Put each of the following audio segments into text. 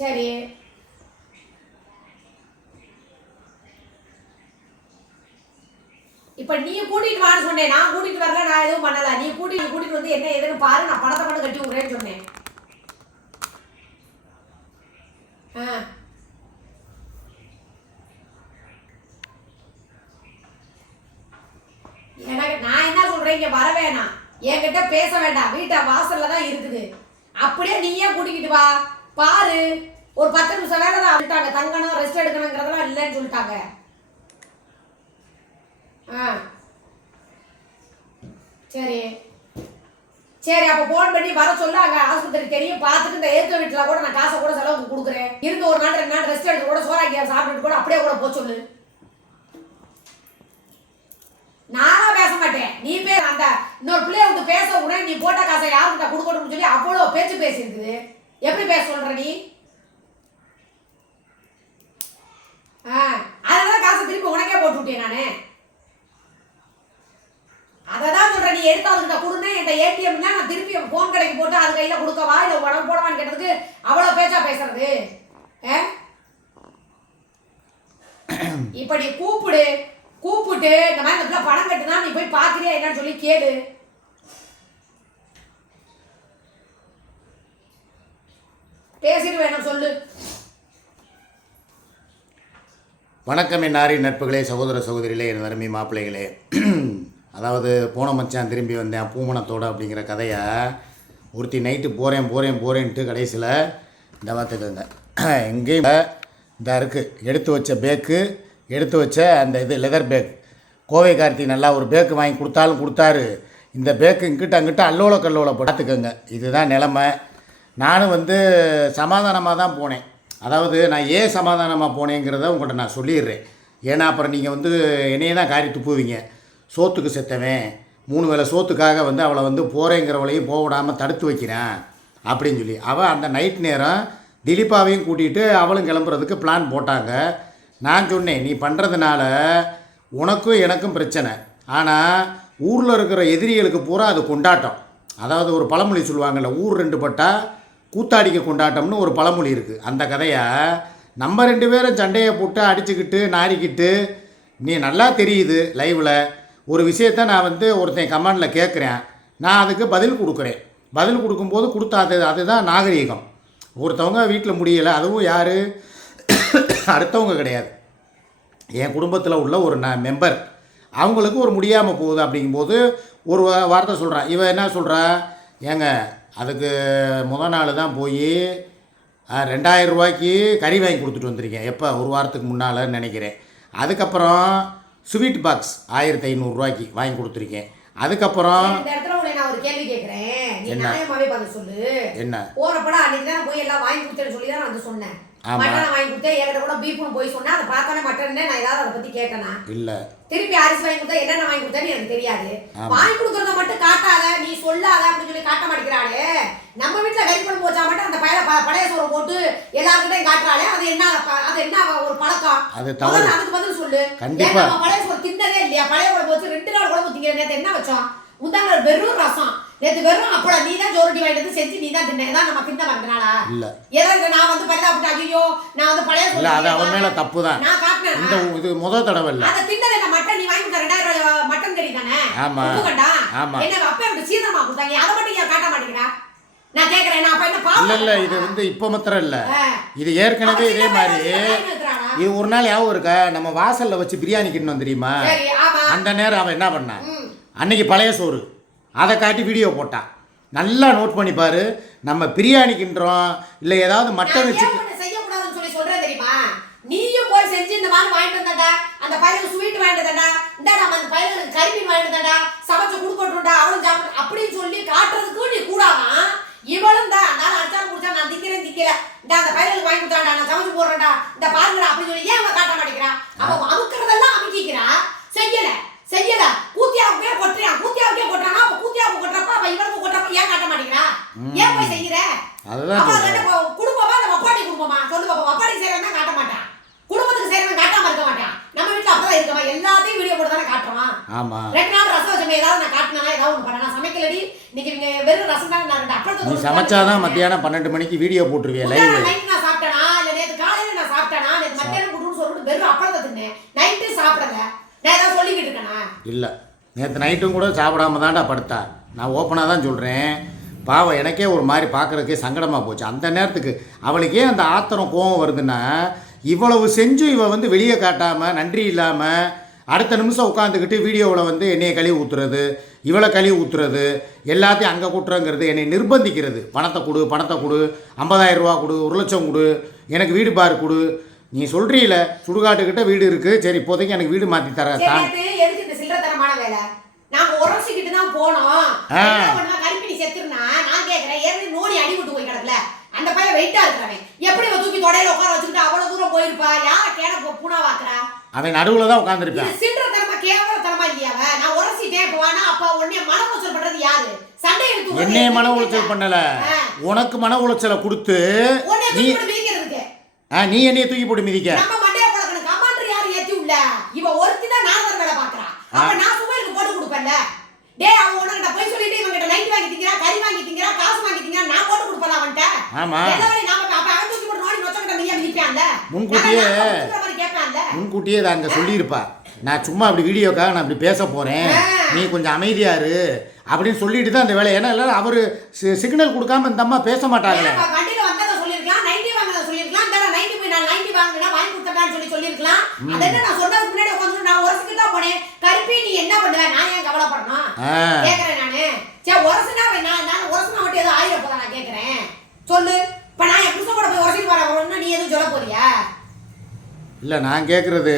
சரி. இப்ப நீ கூட்டிட்டு வான்னு சொன்னேன். நான் கூட்டிட்டு வரல, நான் எதுவும் பண்ணல. நீ கூட்டிட்டு வந்து என்ன ஏதுன்னு பாரு, நான் பணத்தை மட்டும் கட்டி விடுறேன்னு சொன்னேன். எனக்கு நான் என்ன சொல்றேன், இங்க வர வேணாம், என்கிட்ட பேச வேண்டாம், வீட்டை வாசல்ல தான் இருக்குது. அப்படியே நீயே கூட்டிக்கிட்டு வா, பாரு. ஒரு 10 நிமிஷம் வேலை தான் சொல்லிட்டாங்க, தங்கணும் ரெஸ்ட் எடுக்கணுங்கிறதெல்லாம் இல்லைன்னு சொல்லிட்டாங்க. சரி சரி, அப்போ ஃபோன் பண்ணி வர சொல்ல, அங்கே ஆஸ்பத்திரி தெரியும், பார்த்துட்டு இந்த ஏற்ற வீட்டில் கூட நான் காசை கூட செலவுக்கு கொடுக்குறேன். இருந்து ஒரு நாள் 2 நாள் ரெஸ்ட் எடுத்து கூட சோறாக்கி சாப்பிட்டுட்டு கூட அப்படியே கூட போக சொல்லு. நானா பேச மாட்டேன், நீ அந்த இன்னொரு பிள்ளைய விட்டு பேச கூட நீ போட்ட காசை யாருக்கிட்ட கொடுக்கணும்னு சொல்லி அவ்வளோ பேச்சு பேசியிருக்குது. எப்படி பேச சொல்ற நீ? அதெல்லாம் காசை திருப்பி உனக்கே போட்டு விட்டேன் நானு. அதான் சொல்றேன், நீ எடுத்து அதுக்கிட்ட கொடுன்னு என்கிட்ட ஏடிஎம்ல நான் திருப்பி போன் கடைக்கு போட்டு அது கையில கொடுக்கவா இல்லை உடம்பு போடவான்னு கேட்டதுக்கு அவ்வளோ பேச்சா பேசுறது. இப்ப நீ கூப்பிட்டு இந்த மாதிரி இந்த பணம் கட்டுனா நீ போய் பாக்குறியா என்னன்னு சொல்லி கேளு. பேசிட்டு வேணும் சொல்லு. வணக்கம் என் நாரி நட்புகளே, சகோதர சகோதரிகளே, என் அருமை மாப்பிள்ளைகளே. அதாவது போன மச்சான் திரும்பி வந்தேன் பூமணத்தோடு அப்படிங்கிற கதையை ஒருத்தி நைட்டு போகிறேன்ட்டு கடைசியில் இந்த பார்த்துக்கோங்க. எங்கேயும் இந்த இருக்குது எடுத்து வச்ச அந்த இது லெதர் பேக். கோவை கார்த்தி நல்லா ஒரு பேக்கு வாங்கி கொடுத்தாரு. இந்த பேக்கு இங்கிட்ட அங்கிட்ட அல்லோல கல்லோல பார்த்துக்கோங்க. இதுதான் நிலமை. நானும் சமாதானமாக தான் போனேன். அதாவது நான் ஏன் சமாதானமாக போனேங்கிறத உங்கள்கிட்ட நான் சொல்லிடுறேன். ஏன்னா அப்புறம் நீங்கள் என்னையே தான் காரி துப்புவீங்க. சோத்துக்கு செத்தவன் 3 வேளை சோத்துக்காக அவளை போகிறேங்கிறவளையும் போக விடாமல் தடுத்து வைக்கிறேன் அப்படின்னு சொல்லி அவள் அந்த நைட் நேரம் திலீப்பாவையும் கூட்டிகிட்டு அவளும் கிளம்புறதுக்கு பிளான் போட்டாங்க. நான் சொன்னேன், நீ பண்ணுறதுனால உனக்கும் எனக்கும் பிரச்சனை, ஆனால் ஊரில் இருக்கிற எதிரிகளுக்கு பூரா அது கொண்டாட்டம். அதாவது ஒரு பழமொழி சொல்லுவாங்கள்ல, ஊர் 2 பட்டா கூத்தாடிக்க கொண்டாட்டம்னு ஒரு பழமொழி இருக்குது. அந்த கதையை நம்ம 2 பேரும் சண்டையை போட்டு அடிச்சுக்கிட்டு நாரிக்கிட்டு, நீ நல்லா தெரியுது லைவில் ஒரு விஷயத்த நான் ஒருத்தன் கமெண்டில் கேட்குறேன், நான் அதுக்கு பதில் கொடுக்குறேன். பதில் கொடுக்கும்போது அதுதான் நாகரீகம். ஒருத்தவங்க வீட்டில் முடியலை, அதுவும் யார் அடுத்தவங்க கிடையாது, என் குடும்பத்தில் உள்ள ஒரு மெம்பர், அவங்களுக்கு ஒரு முடியாமல் போகுது. அப்படிங்கும்போது ஒரு வார்த்தை சொல்கிறான். இவன் என்ன சொல்கிறா, ஏங்க அதுக்கு நாள் தான் போய் 2000 ரூபாய்க்கு கறி வாங்கி கொடுத்துட்டு வந்திருக்கேன். எப்போ ஒரு வாரத்துக்கு முன்னால் நினைக்கிறேன். அதுக்கப்புறம் ஸ்வீட் பாக்ஸ் 1500 ரூபாய்க்கு வாங்கி கொடுத்துருக்கேன். அதுக்கப்புறம் ஒரு கேள்வி கேட்குறேன், என்ன போறப்பட அன்னைக்கு தான் போய் எல்லாம் வாங்கி கொடுத்தேன்னு சொல்லி தான் வந்து சொன்னேன். மட்டன் வாங்கி கொடுத்தேன், என்கிட்ட கூட பீஃப்னு போய் சொன்னேன். அதை பார்த்தோன்னே மட்டன் நான் ஏதாவது அதை பற்றி கேட்டேனா? இல்லை. திருப்பி அரிசி வாங்கி கொடுத்தா என்னென்ன வாங்கி கொடுத்தேன்னு எனக்கு தெரியாது. வாங்கி கொடுக்குறத மட்டும் காட்டாத, நீ சொல்லாத அப்படின்னு சொல்லி காட்ட மாட்டேங்கிறாளே. நம்ம வீட்டில் கறி குழம்பு வச்சா மட்டும் அந்த பழைய சோறு போட்டு எல்லாருக்கிட்டையும் காட்டுறாளே, அது என்ன ஒரு பழக்கம்? அதுக்கு பதில் சொல்லு. நம்ம பழைய சோறு தின்னதே இல்லையா? பழைய குழம்பு வச்சு 2 நாள் குழம்பு திங்க. நேற்று என்ன வச்சோம்? முந்தாங்க வெறும் ரசம், நேற்று வெறும் அப்பளம். நீ தான் ஜோரட்டி வாங்கிட்டு செஞ்சு நீ தான் தின்ன. ஏதாவது நம்ம தின்ன மாட்டேனாளா? இல்ல. ஏதாவது நான் பரிதாபப்பட்டு ஐயோ நான் பழைய சோறு, அது அவன் மேல தப்பு தான். நான் காட்டினேன். இந்த இது முதல் தடவை இல்ல. அதை தின்னதே நான் மட்டன் நீ வாங்கி கொடுத்த 2000 ரூபாய் மட்டன் கறி தானே? ஆமா. என்ன அப்பா இப்படி சீதனமா கொடுத்தாங்க, அதை மட்டும் ஏன் காட்ட மாட்டேங்கிறா? நான் கேக்குறேன், நான் அப்ப என்ன பாவம் இல்ல இது இப்ப மாத்திரம் இல்ல, இது ஏற்கனவே இதே மாதிரி. இது ஒரு நாள் யாவும் இருக்கா, நம்ம வாசல்ல வச்சு பிரியாணி கிண்ணம் தெரியுமா? அந்த நேரம் அவன் என்ன பண்ணான், அன்னைக்கு பழைய சோறு அதை காட்டி வீடியோ போட்டான். நல்லா நோட் பண்ணி பாரு. நம்ம பிரியாணி கிண்டுறோம் இல்லை ஏதாவது மட்டன் வச்சு செய்யக்கூடாதுன்னு சொல்லி சொல்றேன் தெரியுமா? நீயும் போய் செஞ்சு இந்த மாதிரி வாங்கிட்டு வந்தாடா, அந்த பையனுக்கு ஸ்வீட் வாங்கிட்டு வந்தாடா, இந்த நம்ம அந்த பையனுக்கு கறிமீன் வாங்கிட்டு வந்தாடா, சமைச்சு கொடுக்கட்டும்டா அவளும் சாப்பிட்டு அப்படின்னு சொல்லி காட்டுறதுக்கு நீ கூடாதான். இவளும் தான் நான் அச்சாரம் குடிச்சா நான் திக்கிறேன் இந்த அந்த பையனுக்கு வாங்கி கொடுத்தாடா, நான் சமைச்சு போடுறேன்டா, இந்த பாருங்கடா அப்படின்னு சொல்லி ஏன் அவன் காட்ட மாட்டேங்கிறா? அப்ப அமுக்கிறதெல்லாம் அமுக்கிக்கிறா, செய்யல கூத்தியாவுக்கே கொட்டுறானா? அப்ப கூத்தியாவுக்கு கொட்டுறப்ப அப்ப இவனுக்கு கொட்டுறப்ப ஏன் காட்ட மாட்டேங்கிறா? ஏன் போய் செய்யற? குடும்பமா நம்ம அப்பாடி குடும்பமா சொல்லு பாப்பா. அப்பாடி செய்யறவன் காட்ட மாட்டான், குடும்பத்துக்கு செய்யறவன் காட்டாம இருக்க மாட்டான். நம்ம வீட்டுல அப்பதான் இருக்கமா, எல்லாத்தையும் வீடியோ போட்டு தானே காட்டுறோம். 2 நாள் ரசம் வச்சோம், ஏதாவது நான் காட்டினா ஏதாவது ஒண்ணு பண்ண. நான் சமைக்கலடி, இன்னைக்கு வெறும் ரசம் தான். நான் 2 அப்பளத்தை சமைச்சாதான் மத்தியானம் 12 மணிக்கு வீடியோ போட்டுருவேன் லைவ். நைட் நான் சாப்பிட்டேன். வெறும் அப்பளத்தை தின்னேன். நைட்டு சாப்பிடல. நான் ஏதாவது சொல்லிக்கிட்டு இருக்கேனா? இல்லை, நேற்று நைட்டும் கூட சாப்பிடாம தான்டா படுத்தா. நான் ஓப்பனாக தான் சொல்கிறேன். பாவம், எனக்கே ஒரு மாதிரி பார்க்குறதுக்கே சங்கடமாக போச்சு. அந்த நேரத்துக்கு அவளுக்கே அந்த ஆத்திரம் கோவம் வருதுன்னா, இவ்வளவு செஞ்சு இவள் வந்து வெளியே காட்டாமல் நன்றி இல்லாமல் அடுத்த நிமிஷம் உட்காந்துக்கிட்டு வீடியோவில் வந்து என்னையை கழுவி ஊற்றுறது, இவளை கழுவி ஊற்றுறது, எல்லாத்தையும் அங்கே கூட்டுறங்கிறது, என்னை நிர்பந்திக்கிறது. பணத்தை கொடு, 50,000 ரூபா கொடு, 1,00,000 கொடு, எனக்கு வீடு பாரு கொடு. நீ சொல்கிறீல சுடுகாட்டுக்கிட்ட வீடு இருக்குது, சரி இப்போதைக்கு எனக்கு வீடு மாற்றி தர தான். எதுக்கு இந்த சில்லறத்தனமான வேலை? நாங்க உரசிக்கிட்டு தான் போனோம். கருப்பினி செத்துருனா நான் கேட்குறேன். ஏற்கனவே நோடி அடிபட்டு போய் கிடக்கல. அந்த பையன் வெயிட்டா இருக்கிறவன் எப்படி தூக்கி தொடையில உட்கார வச்சுக்கிட்டு அவ்வளவு தூரம் போயிருப்பா? யார கேன பூனா வாக்குறா? அவன் நடுவில் தான் உட்காந்துருப்பான். சில்லறத்தனமா கேவலத்தனமா இல்லையாவ? நான் உரசிட்டேன் போவானா? அப்ப உடனே மன உளைச்சல் பண்றது யாரு? சண்டை எடுத்து என்னைய மன உளைச்சல் பண்ணல, உனக்கு மன உளைச்சலை கொடுத்து நீ நீ என்னைய தூக்கி போட்டு மிதிக்க. நம்ம மண்டைய பழக்கணும். கமாண்டர் யாரு ஏத்தி உள்ள? இவ ஒருத்தி தான் நார்வர் வேலை பாக்குறா. அப்ப நான் சுமைக்கு போட்டு கொடுப்பேன்ல. டேய், அவன் உனக்கிட்ட போய் சொல்லிட்டு இவங்கிட்ட நைட் வாங்கி திங்கறா, கறி வாங்கி திங்கறா, காசு வாங்கி திங்கறா, நான் போட்டு கொடுப்பேன் அவன்ட்ட. ஆமா, என்ன வழி? நாம அப்ப அவன் தூக்கி போட்டு நோடி நொச்சக்கிட்ட நீ மிதிப்பான்ல. முன்கூட்டியே தான் அங்க சொல்லியிருப்பா, நான் சும்மா அப்படி வீடியோக்காக நான் அப்படி பேச போறேன், நீ கொஞ்சம் அமைதியா இரு அப்படின்னு சொல்லிட்டு தான் அந்த வேலை. ஏன்னா எல்லாரும் அவரு சிக்னல் கொடுக்காம இந்த அம்மா பேச மாட்டாங்களே. வண்டியில வந்ததை சொல்லிருக்கலாம், நைட்டி வாங்கினதை சொல்லிருக்கலாம், இந்த நைட்டி போய் நான் நைட்டி வாங்கினா வாங்கி கொடுத்தேன்னு சொல்லிருக்கலாம். அதென்ன நான் சொன்னதுக்கு முன்னாடி உட்காந்து நான் உரசுக்கு தான் போனேன். கருப்பி நீ என்ன பண்ணுவ? நான் ஏன் கவலைப்படணும் கேக்குறேன் நானு. சரி உரசுனா நான் உரசுனா மட்டும் ஏதோ ஆயிர போதா நான் கேக்குறேன். சொல்லு. இப்ப நான் என் புருஷன் கூட போய் உரசிட்டு வரேன், நீ எதுவும் சொல்ல போறியா? இல்லை, நான் கேட்குறது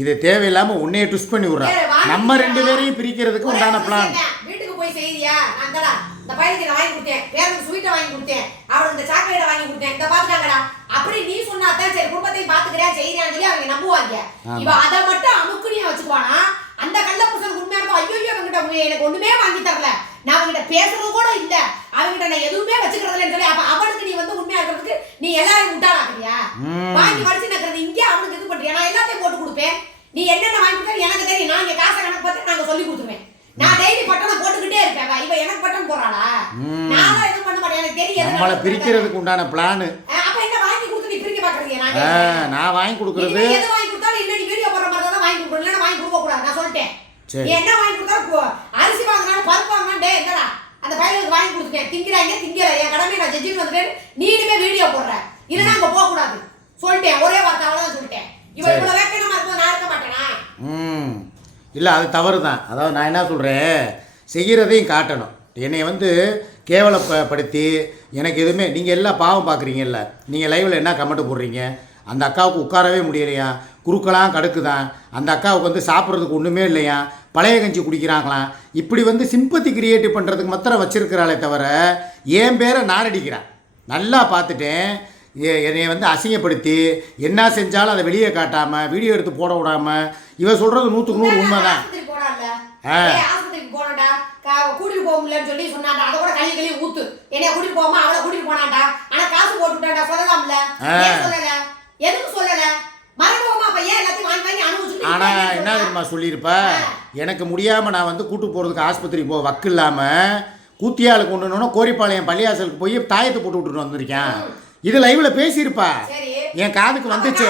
இது தேவையில்லாமல் உன்னையே ட்விஸ்ட் பண்ணி விட்றா. நம்ம 2 பேரையும் பிரிக்கிறதுக்கு உண்டான பிளான். வீட்டுக்கு போய் செய்தியா? நான் தடா இந்த பையனுக்கு நான் வாங்கி கொடுத்தேன், பேருக்கு ஸ்வீட்டை வாங்கி கொடுத்தேன், அவனுக்கு இந்த சாக்லேட்டை வாங்கி கொடுத்தேன், இந்த பாத்துட்டாங்கடா. அப்படி நீ சொன்னாதான் சரி குடும்பத்தையும் பாத்துக்கிறேன் செய்யறான்னு சொல்லி அவங்க நம்புவாங்க. இவ அதை மட்டும் அமுக்குனியா வச்சுக்குவானா? அந்த கள்ள புருஷனுக்கு உண்மையா இருக்கும். ஐயோ அவங்கிட்ட எனக்கு ஒண்ணுமே வாங்கி தரல, நான் அவங்கிட்ட பேசுறது கூட இல்ல, அவங்கிட்ட நான் எதுவுமே வச்சுக்கிறதுலன்னு சொல்லி அப்ப அவனுக்கு நீ வந்து உண்மையா இருக்கிறதுக்கு நீ எல்லாரையும் முட்டாளாக்குறியா? வாங்கி வடிச்சு நக்கிறது இங்கே அவனுக்கு இது பண்றியா? நான் எல்லாத்தையும் போட்டு கொடுப்பேன். நீ என்னென்ன வாங்கி கொடுத்தா எனக்கு தெரியும். நான் இங்க காசை கணக்கு பார்த்து நாங்க சொல்லி கொடுத்துருவேன். நான் டெய்லி பட்டம் போட்டுக்கிட்டே இருப்பேன். இவ எனக்கு பட்டம் போறாளா? நான் எதுவும் பண்ண மாட்டேன். எனக்கு தெரியும் நம்மள பிரிக்கிறதுக்கு உண்டான பிளான். அப்ப என்ன வாங்கி கொடுத்து நீ பிரிக்க பாக்குறியா? நான் வாங்கி கொடுக்கறது எது வாங்கி கொடுத்தாலும் இல்ல நீ வீடியோ போடுற மாதிரி தான் வாங்கி கொடுக்கணும், இல்ல வாங்கி கொடுக்க கூடாது. நான் சொல்லிட்டேன். நீ என்ன வாங்கி கொடுத்தாலும் அரிசி வாங்கினாலும் பருப்பு வாங்கினாலும் டே என்னடா அந்த பையனுக்கு வாங்கி கொடுத்துட்டேன், திங்கிறாங்க திங்கல, என் கடமை நான் செஞ்சுட்டு வந்துட்டேன், நீ இனிமே வீடியோ போடுற இல்லைன்னா அங்க போக கூடாது சொல்லிட்டேன். ஒரே வார்த்தை அவ்வளவுதான் சொல்லிட்டேன். இவன் இவ்வளவு வேக்கமா இருக்கும், நான் இருக்க மாட்டேனா? இல்லை, அது தவறு தான். அதாவது நான் என்ன சொல்கிறேன், செய்கிறதையும் காட்டணும். என்னை வந்து கேவலப்படுத்தி எனக்கு எதுவுமே நீங்கள் எல்லாம் பாவம் பார்க்குறீங்கல்ல. நீங்கள் லைவில் என்ன கமெண்ட் போடுறீங்க? அந்த அக்காவுக்கு உட்காரவே முடியலையா, குறுக்கெல்லாம் கடுக்குதான், அந்த அக்காவுக்கு வந்து சாப்பிட்றதுக்கு ஒன்றுமே இல்லையா, பழைய கஞ்சி குடிக்கிறாங்களாம். இப்படி வந்து சிம்பத்தி கிரியேட்டிவ் பண்ணுறதுக்கு மாத்திரம் வச்சுருக்கிறாளே தவிர என் பேரை நாரடிக்கிறான். நல்லா பார்த்துட்டேன். என்னை வந்து அசிங்கப்படுத்தி என்ன செஞ்சாலும் அதை வெளியே காட்டாமல் வீடியோ எடுத்து போட விடாமல் இவ சொல்கிறது 100க்கு 100 உண்மைதான். கூட்டிட்டு போக முடியலன்னு சொல்லி சொன்னாண்டா, அதை கூட கழுவி ஊத்து. என்னைய கூட்டிட்டு போகாம அவளை கூட்டிட்டு போனாண்டா. ஆனா காசு போட்டுட்டாண்டா, சொல்லலாம்ல? சொல்லல, எதுவும் சொல்லல. மறைமுகமா பையன் எல்லாத்தையும் வாங்கி வாங்கி அனுபவிச்சு. ஆனா என்ன தெரியுமா சொல்லியிருப்ப, எனக்கு முடியாம நான் வந்து கூட்டு போறதுக்கு ஆஸ்பத்திரி போ வக்கு இல்லாம கூத்தியாளுக்கு கொண்டு கோரிப்பாளையம் பள்ளியாசலுக்கு போய் தாயத்தை போட்டு விட்டுட்டு வந்திருக்கேன். இது லைவ்ல பேசியிருப்பா, என் காதுக்கு வந்துச்சு.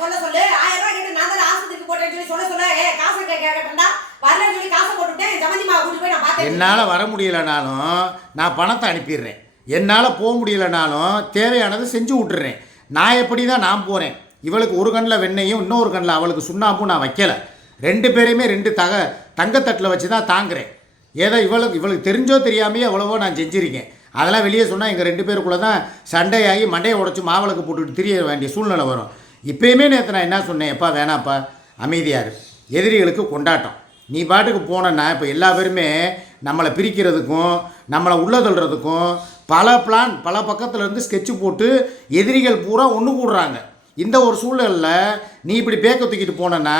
சொல்ல சொல்லு. 1000 ரூபாய் கேட்டு நான் தான் ஆஸ்பத்திரிக்கு போட்டேன்னு சொல்லி சொல்ல காசு கேட்டா வரலன்னு சொல்லி காசை போட்டுட்டேன். ஜமந்தி மாவை கூட்டிட்டு போய் நான் பார்த்தேன். என்னால் வர முடியலனாலும் நான் பணத்தை அனுப்பிடுறேன். என்னால் போக முடியலனாலும் தேவையானதை செஞ்சு விட்டுறேன். நான் எப்படி தான் நான் போகிறேன். இவளுக்கு ஒரு கண்ணில் வெண்ணையும் இன்னொரு கண்ணில் அவளுக்கு சுண்ணாம்பும் நான் வைக்கலை. 2 பேரையுமே 2 தங்கத்தட்டில் வச்சு தான் தாங்குறேன். ஏதோ இவளுக்கு தெரிஞ்சோ தெரியாமையோ எவ்வளவோ நான் செஞ்சுருக்கேன். அதெல்லாம் வெளியே சொன்னால் எங்கள் 2 பேருக்குள்ளே தான் சண்டையாகி மண்டையை உடச்சி மாவிளக்கு போட்டுட்டு திரிய வேண்டிய சூழ்நிலை வரும். இப்போயுமே நேற்று நான் என்ன சொன்னேன், எப்பா வேணாப்பா அமைதியாரு, எதிரிகளுக்கு கொண்டாட்டம். நீ பாட்டுக்கு போனேன்னா இப்போ எல்லா பேருமே நம்மளை பிரிக்கிறதுக்கும் நம்மளை உள்ள தள்ளுறதுக்கும் பல பிளான் பல பக்கத்துலேருந்து ஸ்கெட்சு போட்டு எதிரிகள் பூரா ஒன்று கூடுறாங்க. இந்த ஒரு சூழலில் நீ இப்படி பேக்க தூக்கிட்டு போனேன்னா,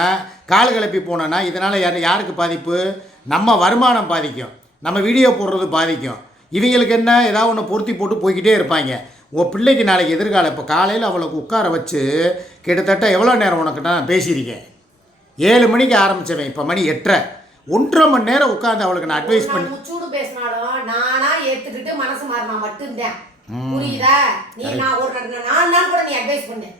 கால் கிளப்பி போனேன்னா இதனால் யாருக்கு பாதிப்பு? நம்ம வருமானம் பாதிக்கும், நம்ம வீடியோ போடுறது பாதிக்கும். இவங்களுக்கு என்ன, ஏதாவது ஒன்று பொருத்தி போட்டு போய்கிட்டே இருப்பாங்க. உன் பிள்ளைக்கு நாளைக்கு எதிர்காலம். இப்போ காலையில் அவளுக்கு உட்கார வச்சு கிட்டத்தட்ட எவ்வளோ நேரம் உனக்கிட்ட நான் பேசியிருக்கேன். 7 மணிக்கு ஆரம்பித்தவன் இப்போ மணி 8:30, 1.5 மணி நேரம் உட்காந்து அவளுக்கு நான் அட்வைஸ் பண்ணி முச்சூடு பேசினாலும் நானா ஏற்றுக்கிட்டு மனசு மாறினா மட்டும்தான். புரியுதா? நீ நான் ஒரு 4 நாள் கூட நீ அட்வைஸ் பண்ணு.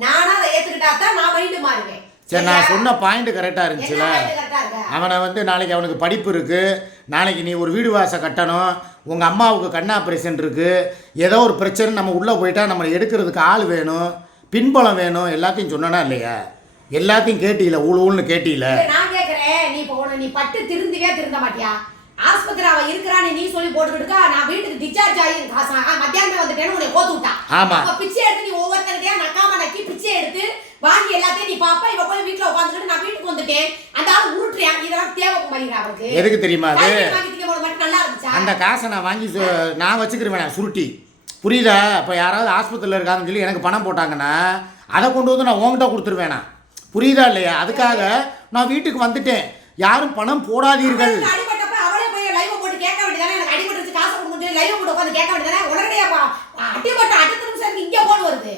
நானா அதை ஏத்துக்கிட்டா தான் நான் மைண்டு மாறுவேன். சரி, நான் சொன்ன பாயிண்ட் கரெக்டாக இருந்துச்சுல. என்ன mind correct ஆ இருக்கு? அவனை வந்து நாளைக்கு அவனுக்கு படிப்பு இருக்குது, நாளைக்கு நீ ஒரு வீடு வாச கட்டணும், உங்கள் அம்மாவுக்கு கண் ஆப்ரேஷன் இருக்குது, ஏதோ ஒரு பிரச்சனை நம்ம உள்ளே போயிட்டா நம்ம எடுக்கிறதுக்கு ஆள் வேணும், பின்பலம் வேணும், எல்லாத்தையும் சொன்னனா இல்லையா? எல்லாத்தையும் கேட்டீல, ஊழல்னு கேட்டீல. நான் கேட்குறேன், நீ பட்டு திருந்தவே திருந்த மாட்டியா? ஆஸ்பத்திரி அவ இருக்கிறான்னு நீ சொல்லி போட்டுக்கிட்டுக்கா, நான் வீட்டுக்கு டிஸ்சார்ஜ் ஆகி மத்தியானம் வந்துட்டேன்னு உன்னை கோத்து விட்டா. ஆமா. அப்ப பிச்சை எடுத்து நீ ஒவ்வொருத்தருக்கையா நக்காம நக்கி பிச்சை எடுத்து வாங்கி எல்லாத்தையும் நீ பாப்பா, இவ போய் வீட்டுல உட்காந்துக்கிட்டு நான் வீட்டுக்கு வந்துட்டேன், அந்த ஆள் உருட்டுறியா? இதெல்லாம் தேவை குமாரிங்க அவருக்கு. எதுக்கு தெரியுமா? அது வாங்கி திங்க போது மட்டும் நல்லா இருந்துச்சா? அந்த காசை நான் வாங்கி நான் வச்சுக்கிறேன் சுருட்டி, புரியுதா? இப்போ யாராவது ஆஸ்பத்திரியில் இருக்காங்கன்னு சொல்லி எனக்கு பணம் போட்டாங்கன்னா அதை கொண்டு வந்து நான் உங்ககிட்ட கொடுத்துருவேனா, புரியுதா இல்லையா? அதுக்காக நான் வீட்டுக்கு வந்துட்டேன், யாரும் பணம் போடாதீர்கள். அடிபட்டப்ப அவளே போய் லைவ் போட்டு கேட்க வேண்டியதானே, எனக்கு அடிபட்டுச்சு காசு கொடுக்க சொல்லி லைவ் போட்டு உட்காந்து கேட்க வேண்டியதானே? உடனடியா அடிபட்ட அடுத்த நிமிஷம் இங்க போன் வருது.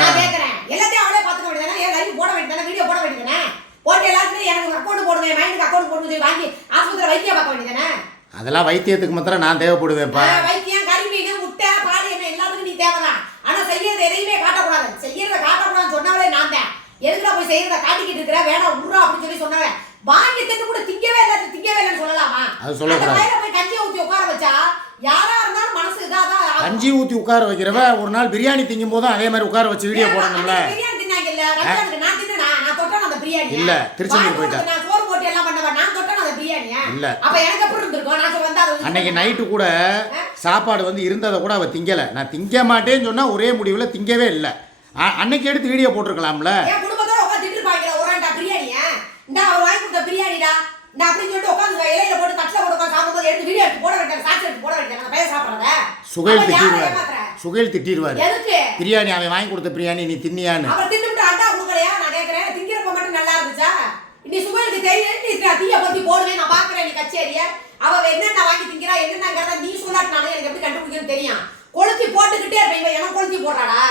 நான் கேட்கறேன், எல்லாத்தையும் அவளே பாத்துக்க வேண்டியதானே? ஏன் லைவ் போட வேண்டியதானே, வீடியோ போட வேண்டியதானே? போட்டு எல்லாத்துலயும் எனக்கு அக்கௌண்ட் போடுங்க, மைண்டுக்கு அக்கௌண்ட் போடுங்க, வாங்கி ஆஸ்பத்திரி வைத்தியம் பார்க்க வேண்டியதானே? அதெல்லாம் வைத்தியத்துக்கு மாத்திரம் நான் தேவைப்படுவேன்ப்பா. வைத்தியம், கறிமீன், முட்டை, பால், என்ன எல்லாத்துக்கும் நீ தேவைதான். ஆனா செய்யறது எதையுமே காட்டக்கூடாது. செய்யறத காட்டக்கூடாதுன்னு சொன்னவளே நான் தான். எதுக்குடா போய் செய்யறத காட்டிக்கிட்டு இருக்கிற, வேணாம் உருவா அப்படின்னு சொல்லி சொன்னவன் வாங்கி தின்னு கூட திங்கவே இல்லைன்னு சொல்லலாமா? அது சொல்லக்கூடாது. போய் கஞ்சி ஊத்தி உட்கார வச்சா யாரா இருந்தாலும் மனசு இதாதான். கஞ்சி ஊத்தி உட்கார வைக்கிறவ ஒரு நாள் பிரியாணி திங்கும் போதும் அதே மாதிரி உட்கார வச்சு வீடியோ போடணும்ல. பிரியாணி தின்னாங்க இல்ல, நான் தின்னா நான் தொட்டேன் அந்த பிரியாணி இல்ல, திருச்செந்தூர் போயிட்டா நான் சோறு போட்டு எல்லாம் பண்ணவா, நான் தொட்டேன் அந்த பிரியாணியா இல்ல. அப்ப எனக்கு எப்படி இருந்திருக்கும்? நான் வந்து அன்னைக்கு நைட்டு கூட சாப்பாடு வந்து இருந்ததை கூட அவ திங்கல. நான் திங்க மாட்டேன்னு சொன்னா ஒரே முடிவுல திங்கவே இல்லை. அன்னைக்கு எடுத்து வீடியோ போட்டிருக்கலாம்ல. என் குடும்பத்தோட உட்காந்து திட்டு இருப்பாங்க ஒரு பிரியாணியா, இந்த அவர் வாங்கி கொடுத்த பிரியாணிடா நான் அப்படின்னு சொல்லிட்டு உட்காந்து இலையில போட்டு கட்டில போட்டு உட்காந்து சாப்பிடும்போது எடுத்து வீடியோ எடுத்து போட வேண்டிய, சாட்சி எடுத்து போட வேண்டிய, நான் பையன் சாப்பிட்றத சுகைல் திட்டிடுவாரு. எதுக்கு பிரியாணி அவன் வாங்கி கொடுத்த பிரியாணி நீ தின்னியான்னு. அவர் தின்னுட்டு அண்டா கொடுக்கலையா? நான் கேட்கறேன், திங்கிறப்ப மட்டும் நல்லா இருந்துச்சா? நீ சுகைலுக்கு தெரியும், நீ தீய பத்தி போடுவேன், நான் பாக்குறேன் நீ கச்சேரிய. அவ என்னென்ன வாங்கி திங்கிறா என்னென்னங்கிறத நீ சொல்லாட்டினாலே எனக்கு எப்படி கண்டுபிடிக்கணும்னு தெரியும். கொளுத்தி போட்டுக்கிட்டே இருப்பேன், இவன் எனக்கு கொளுத்தி போடுறாடா,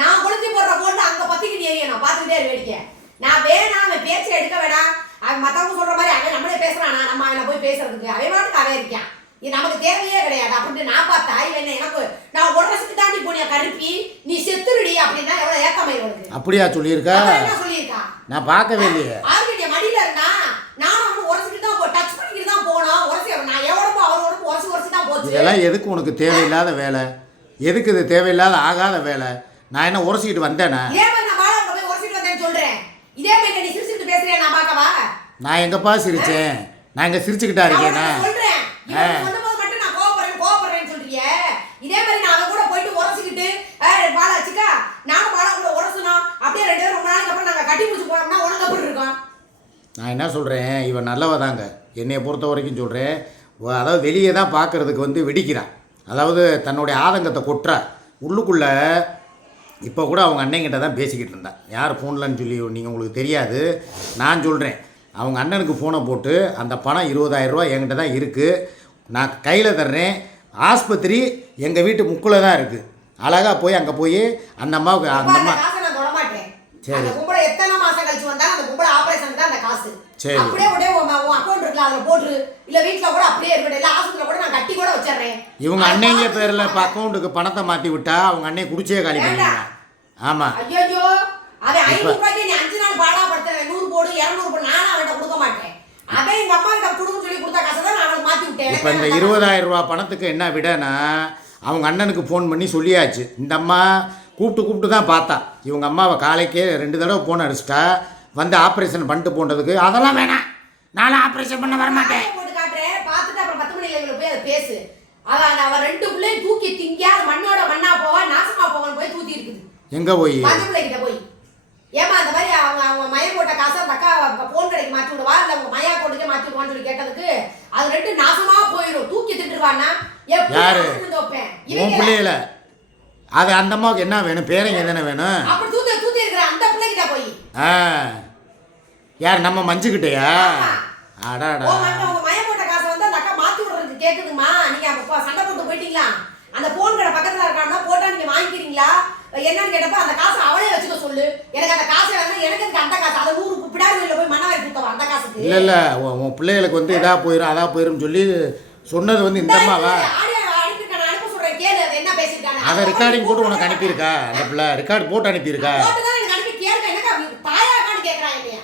நான் கொளுத்தி போடுற போட்டு அங்க பத்திக்கிட்டு ஏறிய நான் பாத்துக்கிட்டே வேடிக்கை. நான் வேணாம், அவன் பேச்சை எடுக்க வேணாம், அவன் மத்தவங்க சொல்ற மாதிரி அவன் நம்மளே பேசுறானா, நம்ம அவனை போய் பேசுறதுக்கு அவன் பாட்டுக்கு அவன் இருக்கான், இது நமக்கு தேவையே கிடையாது அப்படின்னு நான் பார்த்தா இவன் என்ன எனக்கு நான் ஒரு வருஷத்துக்கு தாண்டி போனியா கருப்பி நீ செத்துருடி அப்படின்னா எவ்வளவு ஏக்கமா இவனுக்கு. அப்படியா சொல்லியிருக்கா? என்ன சொல்லியிருக்கா? நான் பார்க்கவே இல்லையே. ஆர்கிட்ட மடியில இருந்தா நானும் அவனு உரசிட்டு தான் டச் பண்ணிக்கிட்டு தான் போனோம். உரசி நான் எவ்வளவு அவர் உடம்பு உரசி தான் போச்சு. இதெல்லாம் எதுக்கு உனக்கு தேவையில்லாத வேலை? எதுக்கு இது தேவையில்லாத ஆகாத வேலை? நான் என்ன உரசிக்கிட்டு வந்தேனா? ஏன் நான் வாழ போய் உரசிட்டு வந்தேன்னு சொல்றேன். இதே மாதிரி நீ சிரிச்சிட்டு பேசுறியா? நான் பார்க்கவா? நான் எங்கப்பா சிரிச்சேன்? நான் இங்க சிரிச்சுக்கிட்டா இருக்கேனா? சொல்றேன், சொல்லும்போது மட்டும் நான் கோவப்படுறேன்னு சொல்றியே. இதே மாதிரி நான் அவ கூட போயிட்டு உரசிக்கிட்டு பாலாச்சுக்கா நானும் பாலா கூட உரசணும் அப்படியே 2 பேரும் ரொம்ப நாளைக்கு அப்புறம் நாங்க கட்டி பிடிச்சி போனோம்னா உனக்கு எப்படி இருக்கும்? நான் என்ன சொல்கிறேன், இவன் நல்லவதாங்க என்னையை பொறுத்த வரைக்கும் சொல்கிறேன். அதாவது வெளியே தான் பார்க்குறதுக்கு வந்து வெடிக்கிறான், அதாவது தன்னுடைய ஆதங்கத்தை கொட்டுறா. உள்ளுக்குள்ளே இப்போ கூட அவங்க அண்ணங்கிட்ட தான் பேசிக்கிட்டு இருந்தான். யார் ஃபோன்லன்னு சொல்லி நீங்கள் உங்களுக்கு தெரியாது, நான் சொல்கிறேன். அவங்க அண்ணனுக்கு ஃபோனை போட்டு அந்த பணம் 20,000 ரூபா என்கிட்ட தான் இருக்குது, நான் கையில் தர்றேன், ஆஸ்பத்திரி எங்கள் வீட்டு முக்கில் தான் இருக்குது, அழகாக போய் அங்கே போய் அந்த அம்மாவுக்கு அந்த அம்மா சரி கும்பல எத்தனை மாசம் கழிச்சு வந்தா அந்த கும்பல ஆபரேஷன் தான் அந்த காசு சரி அப்படியே உடனே உன் அக்கவுண்ட் இருக்குல அதுல போட்டு இல்ல வீட்ல கூட அப்படியே இருக்கட்டும், இல்ல ஆஸ்பத்திரியில கூட நான் கட்டி கூட வச்சிரறேன். இவங்க அண்ணங்க பேர்ல அக்கவுண்ட்க்கு பணத்தை மாத்தி விட்டா அவங்க அண்ணே குடிச்சே காலி பண்ணிடுவாங்க. ஆமா ஐயோ அது 500 ரூபாய்க்கு நீ 5 நாள் பாடா படுத்துற 100 போடு 200 போடு நானா அவன்ட கொடுக்க மாட்டேன். அதே எங்க அம்மா கிட்ட கொடுன்னு சொல்லி கொடுத்த காசை தான் நான் மாத்தி விட்டேன். இப்போ இந்த 20,000 ரூபாய் பணத்துக்கு என்ன விடனா அவங்க அண்ணனுக்கு ஃபோன் பண்ணி சொல்லியாச்சு. இந்த அம்மா கூப்பிட்டு தான் பார்த்தா, இவங்க அம்மாவை காலைக்கே 2 தடவை ஃபோன் அடிச்சிட்டா வந்து ஆப்ரேஷன் பண்ணிட்டு போனதுக்கு அதெல்லாம் வேணாம், நானும் ஆப்ரேஷன் பண்ண வர மாட்டேன் போட்டு காட்டுறேன். பார்த்துட்டு அப்புறம் 10 மணி லைவ்ல போய் அதை பேசு. அதான் அவ 2 பிள்ளையும் தூக்கி திங்க மண்ணோட மண்ணா போவா நாசமா போவன்னு போய் தூத்தி இருக்குது. எங்க போய் பஞ்சு கிட்ட போய் ஏமா அந்த மாதிரி அவங்க மயம் போட்ட காசை அந்த அக்கா போன் கடைக்கு மாற்றி விடுவா இல்லை அவங்க மயா போட்டுக்கே மாற்றி விடுவான்னு சொல்லி கேட்டதுக்கு அது 2 நாசமா போயிடும், தூக்கி திட்டுருவான்னா யாரு உன் பிள்ளையில அது அந்த அம்மாவுக்கு என்ன வேணும், பேரங்க எதனா வேணும் அப்படி தூத்தி இருக்கிற அந்த பிள்ளைகிட்ட போய் யார் நம்ம மஞ்சுக்கிட்டயா? அடாடா உங்க மயம் போட்ட காசை வந்து அந்த அக்கா மாற்றி விடுறதுக்கு கேட்குதுமா, நீங்க சண்டை போட்டு போயிட்டீங்களா அந்த போன் கடை பக்கத்தில் இருக்கான்னா போட்டா நீங்க வாங்கிக்கிறீங்களா என்னன்னு கேட்டப்ப அந்த காசை அவளே வச்சுக்க சொல்லு, எனக்கு அந்த காசை வேணும், எனக்கு அதுக்கு அந்த காசு அதை 100 பிடாரியில் போய் மண்ணவாரி கொடுத்தவா அந்த காசுக்கு. இல்லை உன் பிள்ளைகளுக்கு வந்து இதா போயிடும் அதா போயிடும் சொல்லி சொன்னது வந்து இந்த அம்மாவா? அதை ரெக்கார்டிங் போட்டு உனக்கு அனுப்பியிருக்கா அந்த பிள்ளை? ரெக்கார்டு போட்டு அனுப்பியிருக்கா? போட்டுதான் எனக்கு அனுப்பி கேட்க எனக்கு தாயாக்கான்னு கேட்கறான் என்னைய.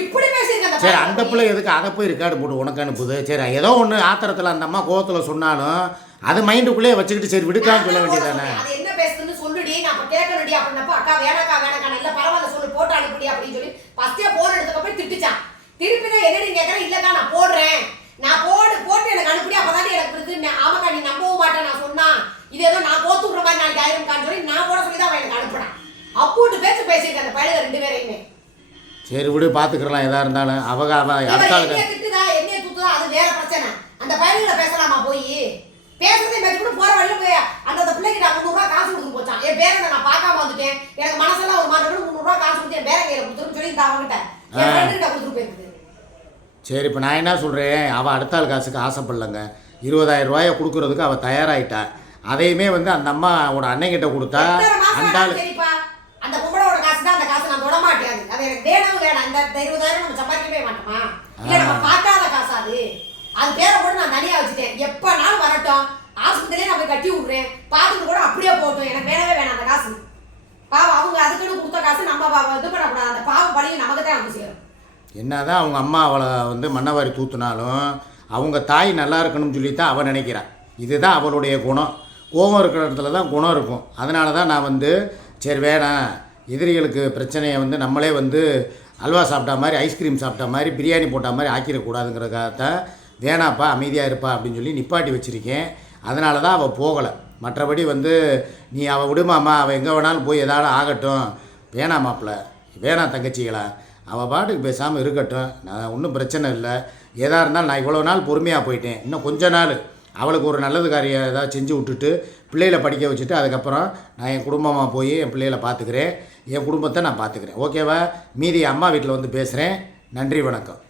இப்படி பேசியிருக்க சரி, அந்த பிள்ளை எதுக்கு அதை போய் ரெக்கார்டு போட்டு உனக்கு அனுப்புது? சரி, ஏதோ ஒன்று ஆத்திரத்தில் அந்த அம்மா கோவத்தில் சொன்னாலும் அது மைண்டுக்குள்ளேயே வச்சுக்கிட்டு சரி விடுக்கான்னு சொல்ல வேண்டியதானே? அது என்ன பேசுதுன்னு சொல்லுடி, நான் அப்ப கேட்கணும்டி அப்படின்னப்ப அக்கா வேணாக்கா இல்ல பரவாயில்ல சொல்லு போட்டு அனுப்புடி அப்படின்னு சொல்லி ஃபர்ஸ்டே போன் எடுத்துக்க போய் திட்டுச்சான். திருப்பி தான் என்னடி கேட்கறேன், இல்லக்கா நான் போடுறேன், நான் போட்டு எனக்கு அனுப்புடி அப்பதான் எனக்கு இருக்கு. ஆமாக்கா நீ நம்பவும் மாட்டேன் நான் சொன்னா இது ஏதோ நான் கோத்து விடுற மாதிரி நாளைக்கு ஆயிருக்கான்னு சொல்லி நான் போட சொல்லி தான் அவன் எனக்கு அனுப்புறான். அப்பூட்டு பேச்சு பேசிட்டு அந்த பழைய 2 பேரையுமே. சரி விடு, பார்த்துக்கலாம் எதா இருந்தாலும். அவங்க என்னைய திட்டுதா என்னைய துத்துதா அது வேற பிரச்சனை. அந்த பயிர்களை பேசலாமா போய் பேசுறதே மெதுக்கு போற வழியில போய் அந்த பிள்ளைக்கு நான் 300 ரூபா காசு கொடுத்து போச்சான். என் பேரை நான் பார்க்காம வந்துட்டேன், எனக்கு மனசெல்லாம் ஒரு மாதிரி 300 ரூபா காசு கொடுத்து என் பேரை கையில கொடுத்துருன்னு சொல்லி அவங்ககிட்ட என் ஃப்ரெண்டு கொடுத்துட்டு போயிருக்குது. சரி, இப்போ நான் என்ன சொல்கிறேன், அவள் அடுத்த ஆள் காசுக்கு ஆசைப்படலைங்க. 20,000 ரூபாயை கொடுக்குறதுக்கு அவள் தயாராகிட்டா. அதையுமே வந்து அந்த அம்மாவோட அன்னைக்கிட்ட கொடுத்தா அந்த ஆள் சரிப்பா அந்த பொம்பளோட காசு தான், அந்த காசு நான் தொட மாட்டேன். அது எனக்கு வேணும் இந்த 20,000 நம்ம சம்பாதிக்கவே மாட்டோமா? இல்ல நம்ம பார்க்காத காசு அது பேரை கூட நான் தனியா வச்சுட்டேன். எப்பனாலும் வரட்டும், ஆஸ்பத்திரியே நான் போய் கட்டி விடுறேன், பார்த்துட்டு கூட அப்படியே போட்டும், எனக்கு வேணவே வேணாம் அந்த காசு. பாவம் அவங்க அதுக்குன்னு கொடுத்த காசு நம்ம இது பண்ணக்கூடாது. அந்த பாவம் பழியும் நமக்கு தான் வந்து சேரும். என்னதான் அவங்க அம்மா அவளை வந்து மண்ணவாரி தூத்துனாலும் அவங்க தாய் நல்லா இருக்கணும்னு சொல்லி தான் அவள் நினைக்கிறான். இதுதான் அவளுடைய குணம். கோபம் இருக்கிற இடத்துல தான் குணம் இருக்கும். அதனால தான் நான் வந்து சரி வேணாம், எதிரிகளுக்கு பிரச்சனையை வந்து நம்மளே வந்து அல்வா சாப்பிட்டா மாதிரி ஐஸ்கிரீம் சாப்பிட்டா மாதிரி பிரியாணி போட்ட மாதிரி ஆக்கிடக்கூடாதுங்கிறதுக்காகத்தான் வேணாப்பா அமைதியாக இருப்பா அப்படின்னு சொல்லி நிப்பாட்டி வச்சுருக்கேன். அதனால தான் அவள் போகலை. மற்றபடி வந்து நீ அவள் விடுமாம்மா, அவள் எங்கே வேணாலும் போய் எதாவது ஆகட்டும், வேணாம் மாப்பிள்ள, வேணாம் தங்கச்சிகளா, அவள் பாட்டுக்கு பேசாமல் இருக்கட்டும், நான் ஒன்றும் பிரச்சனை இல்லை. எதாக இருந்தாலும் நான் இவ்வளோ நாள் பொறுமையாக போயிட்டேன், இன்னும் கொஞ்ச நாள் அவளுக்கு ஒரு நல்லது காரியம் ஏதாவது செஞ்சு விட்டுட்டு பிள்ளைகளை படிக்க வச்சுட்டு அதுக்கப்புறம் நான் என் குடும்பமாக போய் என் பிள்ளைகளை பார்த்துக்கிறேன், என் குடும்பத்தை நான் பார்த்துக்கிறேன். ஓகேவா? மீதி அம்மா வீட்டில் வந்து பேசுகிறேன். நன்றி, வணக்கம்.